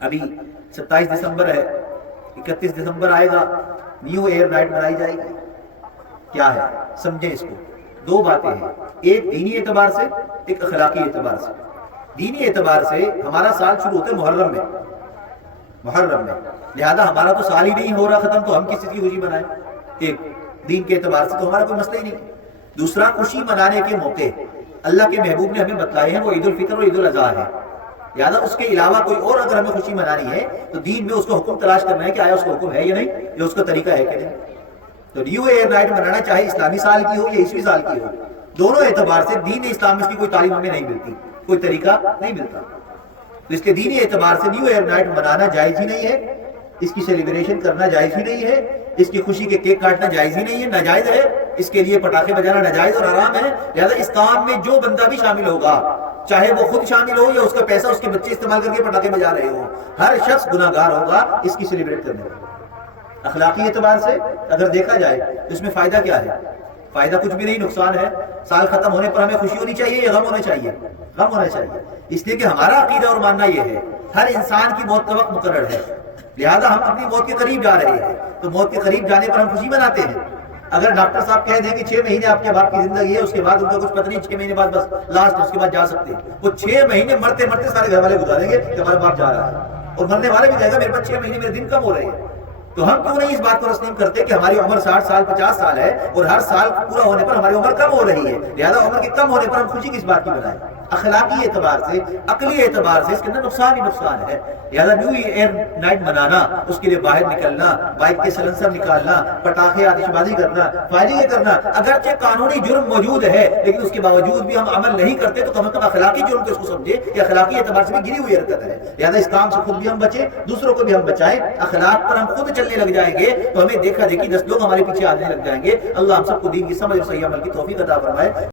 ابھی 27 دسمبر ہے، 31 دسمبر آئے گا، نیو ایئر نائٹ منائی جائے گی. کیا ہے سمجھیں اس کو. دو باتیں ہیں، ایک دینی اعتبار سے، ایک اخلاقی اعتبار سے. دینی اعتبار سے ہمارا سال شروع ہوتا ہے محرم میں، محرم میں، لہذا ہمارا تو سال ہی نہیں ہو رہا ختم، تو ہم کس چیز کی خوشی منائیں. ایک دین کے اعتبار سے تو ہمارا کوئی مسئلہ ہی نہیں. دوسرا، خوشی منانے کے موقع اللہ کے محبوب نے ہمیں بتلائے ہیں، وہ عید الفطر اور عید الاضحیٰ ہے. لہٰذا اس کے علاوہ کوئی اور اگر ہمیں خوشی منانی ہے تو دین میں اس کو حکم تلاش کرنا ہے کہ آیا اس کو حکم ہے یا نہیں، یا اس کا طریقہ ہے کہ نہیں. تو نیو ایئر نائٹ منانا چاہے اسلامی سال کی ہو یا عیسوی سال کی ہو، دونوں اعتبار سے دین اسلام میں اس کی کوئی تعلیم ہمیں نہیں ملتی، کوئی طریقہ نہیں ملتا. تو اس کے دینی اعتبار سے نیو ایئر نائٹ منانا جائز ہی نہیں ہے، اس کی سیلیبریشن کرنا جائز ہی نہیں ہے، اس کی خوشی کے کیک کاٹنا جائز ہی نہیں ہے، ناجائز ہے. اس کے لیے پٹاخے بجانا ناجائز اور حرام ہے. لہذا اس کام میں جو بندہ بھی شامل ہوگا، چاہے وہ خود شامل ہو یا اس کا پیسہ اس کے بچے استعمال کر کے پٹاخے بجا رہے ہو، ہر شخص گناہ گار ہوگا اس کی سیلیبریٹ کرنے میں. اخلاقی اعتبار سے اگر دیکھا جائے تو اس میں فائدہ کیا ہے؟ فائدہ کچھ بھی نہیں، نقصان ہے. سال ختم ہونے پر ہمیں خوشی ہونی چاہیے یا غم ہونا چاہیے؟ غم ہونا چاہیے. اس لیے کہ ہمارا عقیدہ اور ماننا یہ ہے ہر انسان کی موت کا وقت مقرر ہے، لہذا ہم اپنی موت کے قریب جا رہے ہیں، تو موت کے قریب جانے پر ہم خوشی مناتے ہیں. اگر ڈاکٹر صاحب کہہ دیں کہ 6 مہینے آپ کے باپ کی زندگی ہے، اس کے بعد ان کا کچھ پتہ نہیں، 6 مہینے بعد بس لاسٹ، اس کے بعد جا سکتے ہیں، وہ 6 مہینے مرتے مرتے سارے گھر والے گزاریں گے کہ ہمارا باپ جا رہا ہے، اور مرنے والے بھی جائے گا میرے پاس 6 مہینے میرے دن کم ہو رہے ہیں. تو ہم کیوں نہیں اس بات کو تسلیم کرتے کہ ہماری عمر 60 سال 50 سال ہے اور ہر سال پورا ہونے پر ہماری عمر کم ہو رہی ہے، لہذا عمر کے کم ہونے پر ہم خوشی کس بات کی منائیں؟ اخلاقی اعتبار سے، عقلی اعتبار سے اس کے اندر نقصان ہی نقصان ہے. لہذا نیو ایئر نائٹ منانا، اس کے لیے باہر نکلنا، بائک کے سلنسر نکالنا، پٹاخے آتش بازی کرنا، فائرنگ کرنا، اگرچہ قانونی جرم موجود ہے لیکن اس کے باوجود بھی ہم عمل نہیں کرتے، تو کم از کم اخلاقی جرم کو اس کو سمجھے کہ اخلاقی اعتبار سے بھی گری ہوئی حرکت ہے. لہذا اس کام سے خود بھی ہم بچیں، دوسروں کو بھی ہم بچائیں. اخلاق پر ہم خود چلنے لگ جائیں گے تو ہمیں دیکھا دیکھی 10 لوگ ہمارے پیچھے آنے لگ جائیں گے. اللہ ہم سب کو دین کی سمجھ اور صحیح عمل کی توفیق عطا فرمائے.